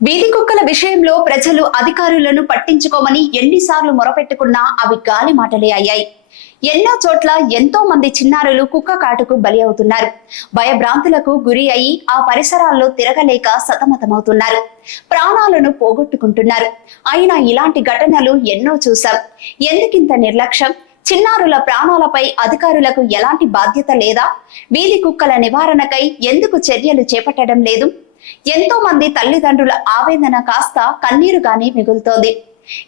వీధి కుక్కల విషయంలో ప్రజలు అధికారులను పట్టించుకోమని ఎన్నిసార్లు మొరపెట్టుకున్నా అవి గాలి మాటలే అయ్యాయి. ఎన్నో చోట్ల ఎంతో మంది చిన్నారులు కుక్క కాటుకు బలి అవుతున్నారు. భయభ్రాంతులకు గురి అయి ఆ పరిసరాల్లో తిరగలేక సతమతమవుతున్నారు. ప్రాణాలను పోగొట్టుకుంటున్నారు. అయినా ఇలాంటి ఘటనలు ఎన్నో చూశాం. ఎందుకింత నిర్లక్ష్యం? చిన్నారుల ప్రాణాలపై అధికారులకు ఎలాంటి బాధ్యత లేదా? వీధి కుక్కల నివారణకై ఎందుకు చర్యలు చేపట్టడం లేదు? ఎంతో మంది తల్లిదండ్రుల ఆవేదన కాస్త కన్నీరుగానే మిగులుతోంది.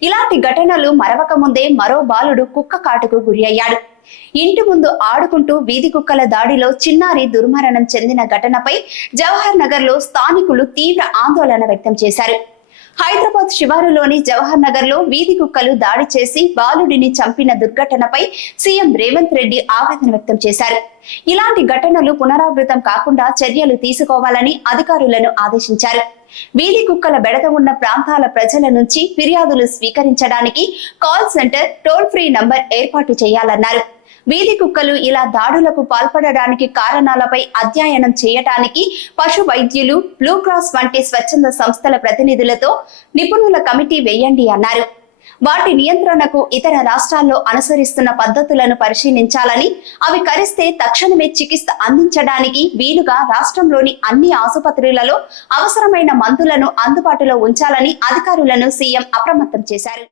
ఇలాంటి ఘటనలు మరవక ముందే మరో బాలుడు కుక్క కాటుకు గురి అయ్యాడు. ఇంటి ముందు ఆడుకుంటూ వీధి కుక్కల దాడిలో చిన్నారి దుర్మరణం చెందిన ఘటనపై జవహర్ నగర్ లో స్థానికులు తీవ్ర ఆందోళన వ్యక్తం చేశారు. హైదరాబాద్ శివారులోని జవహర్ నగర్ లో వీధి కుక్కలు దాడి చేసి బాలుడిని చంపిన దుర్ఘటనపై సీఎం రేవంత్ రెడ్డి ఆవేదన వ్యక్తం చేశారు. ఇలాంటి ఘటనలు పునరావృతం కాకుండా చర్యలు తీసుకోవాలని అధికారులను ఆదేశించారు. వీధి కుక్కల బెడద ఉన్న ప్రాంతాల ప్రజల నుంచి ఫిర్యాదులు స్వీకరించడానికి call centre, toll free number ఏర్పాటు చేయాలన్నారు. వీధి కుక్కలు ఇలా దాడులకు పాల్పడడానికి కారణాలపై అధ్యయనం చేయటానికి పశు వైద్యులు, బ్లూ క్రాస్ వంటి స్వచ్ఛంద సంస్థల ప్రతినిధులతో నిపుణుల కమిటీ వేయండి అన్నారు. వాటి నియంత్రణకు ఇతర రాష్ట్రాల్లో అనుసరిస్తున్న పద్ధతులను పరిశీలించాలని, అవి కరిస్తే తక్షణమే చికిత్స అందించడానికి వీలుగా రాష్ట్రంలోని అన్ని ఆసుపత్రులలో అవసరమైన మందులను అందుబాటులో ఉంచాలని అధికారులను సీఎం అప్రమత్తం చేశారు.